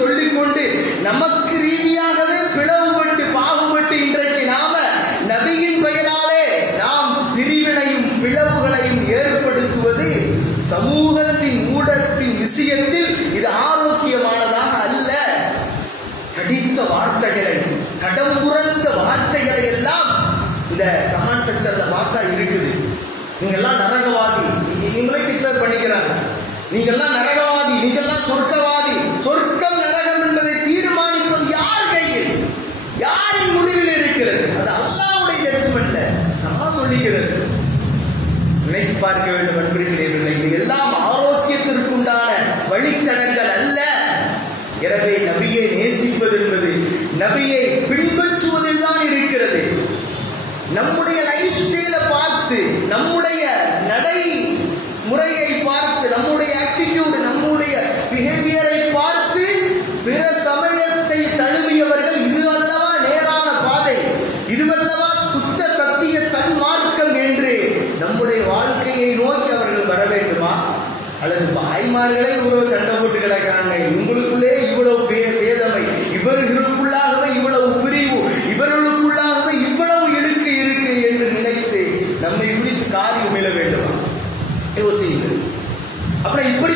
சொல்லிக்கொண்டு நமக்கு ரீதியாகவே பிளவுபட்டு பாகுபட்டு இன்றைக்கு நாம நபியின் பெயராலே நாம் பிரிவினையும் பிளவுகளையும் ஏற்படுத்துவது சமூகத்தின் ஊடகத்தின் விஷயத்தில் இது ஆரோக்கியமானதாக அல்ல. கடித்த வார்த்தைகளை, கடம்புறந்த வார்த்தைகளை எல்லாம் இந்த கமெண்ட் செக்ஷன்ல பார்த்தா இருக்குது. நீங்கெல்லாம் நரகவாதி, இவங்களே டிக்ளேர் பண்ணிக்கிறாங்க. நீங்கெல்லாம் நரகவாதி, நீங்கெல்லாம் சொர்க்கவாதி. சொர்க்கம் நரகம் என்பதை தீர்மானிப்பது யார் கையில், யாரின் முடிவில் இருக்கிறது? அது அல்லாஹ்வுடைய ஜட்ஜ்மென்ட்ல நம்ம சொல்லிக்கிறது. நினைத்து பார்க்க வேண்டும் அன்பிற்குரியவர்களே, இது எல்லாம் ஆரோக்கியத்திற்குண்டான வழித்தடங்கள் அல்ல. எனவே நபியை நேசிப்பது என்பது நபியை பின்பற்றுவதில் தான் இருக்கிறது. நம்முடைய லைஃப் ஸ்டைலை பார்த்து, நம்முடைய நடை முறையை பார்த்து, நம்முடைய ஆட்டிடியூட், நம்முடைய பிஹேவியரை பார்த்து பிற சமயத்தை தழுவியவர்கள் இது அல்லவா நேரான பாதை, இதுவல்லவா சுத்த சத்திய சன்மார்க்கம் என்று நம்முடைய வாழ்க்கையை நோக்கி அவர்கள் வர வேண்டுமா? அல்லது பாய்மார்களே இவ்வளவு சண்டை போட்டு கிடக்கிறாங்க, இவங்களுக்குள்ளே இவ்வளவு பேதமை, இவர்களுக்குள்ளாகவே இவ்வளவு பிரிவு, இவர்களுக்குள்ளாகவே இவ்வளவு இழுக்கு இருக்கு என்று நினைத்து நம்மை விழித்து காரியம் மீள வேண்டுமா? யோசியுங்கள். அப்புறம் இப்படி